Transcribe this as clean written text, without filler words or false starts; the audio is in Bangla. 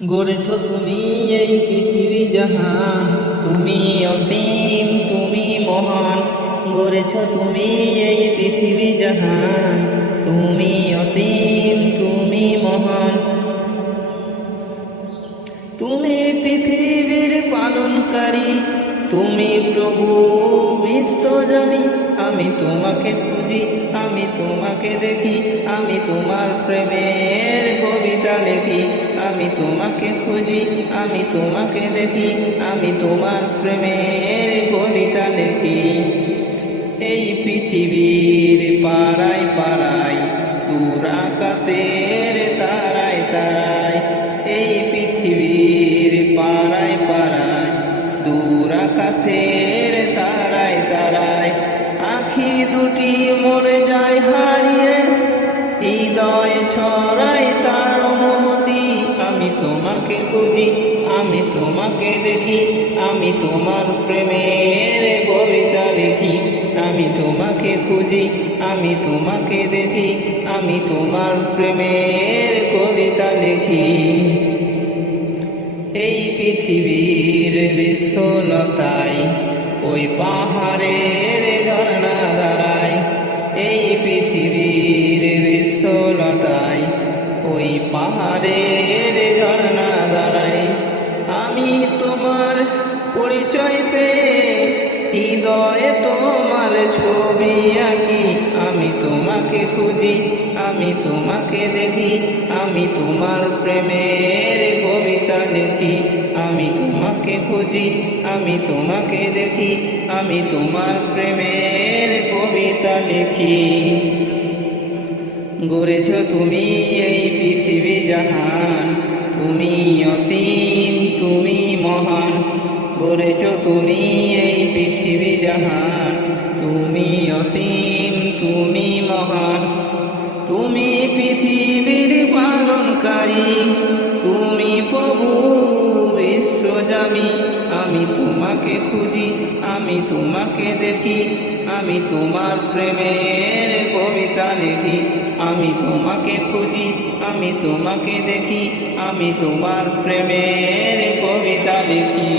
গড়েছ তুমি এই পৃথিবী জাহান, তুমি অসীম তুমি মহান। গড়েছ তুমি এই পৃথিবী জাহান, তুমি অসীম তুমি মহান। তুমি পৃথিবীর পালনকারী, তুমি প্রভু বিশ্বজনী। আমি তোমাকে খুঁজি, আমি তোমাকে দেখি, আমি তোমার প্রেমের কবিতা লিখি। আমি তোমাকে খুঁজি, আমি তোমাকে দেখি, আমি তোমার প্রেমের কবিতা লিখি। এই পৃথিবীর পাড়ায় পাড়ায়, দূর আকাশের তারায় তারায়। এই পৃথিবীর পাড়ায় পাড়ায়, দূর আকাশের তারায় তারায়। আখি দুটি মরে যায় হারিয়ে, হৃদয় ছড়ায় তার অনুভূতি। আমি তোমাকে খুঁজি, আমি তোমাকে দেখি, আমি তোমার প্রেমের কবিতা লিখি। আমি তোমাকে খুঁজি, আমি তোমাকে দেখি, আমি তোমার প্রেমের কবিতা লিখি। এই পৃথিবীর বিশ্বলতায়, ওই পাহাড়ের ঝর্ণা দাঁড়ায়। এই পৃথিবীর বিশ্বলতায়, ওই পাহাড়ের ঝর্ণা দাঁড়ায়। আমি তোমার পরিচয় পেয়ে হৃদয়ে তোমার ছবি আঁকি। আমি তোমাকে খুঁজি, আমি তোমাকে দেখি, আমি তোমার প্রেমের কবিতা লিখি। আমি তোমাকে খুঁজি, আমি তোমাকে দেখি, আমি তোমার প্রেমের কবিতা লিখি। গড়েছ তুমি এই পৃথিবী জাহান, তুমি অসীম তুমি মহান। গড়েছ তুমি এই পৃথিবী জাহান, তুমি অসীম তুমি মহান। তুমি পৃথিবীর পালনকারী, তুমি প্রভু বিশ্বজামি। আমি তোমাকে খুঁজি, আমি তোমাকে দেখি, আমি তোমার প্রেমের কবিতা লিখি। আমি তোমাকে খুঁজি, আমি তোমাকে দেখি, আমি তোমার প্রেমের কবিতা লিখি।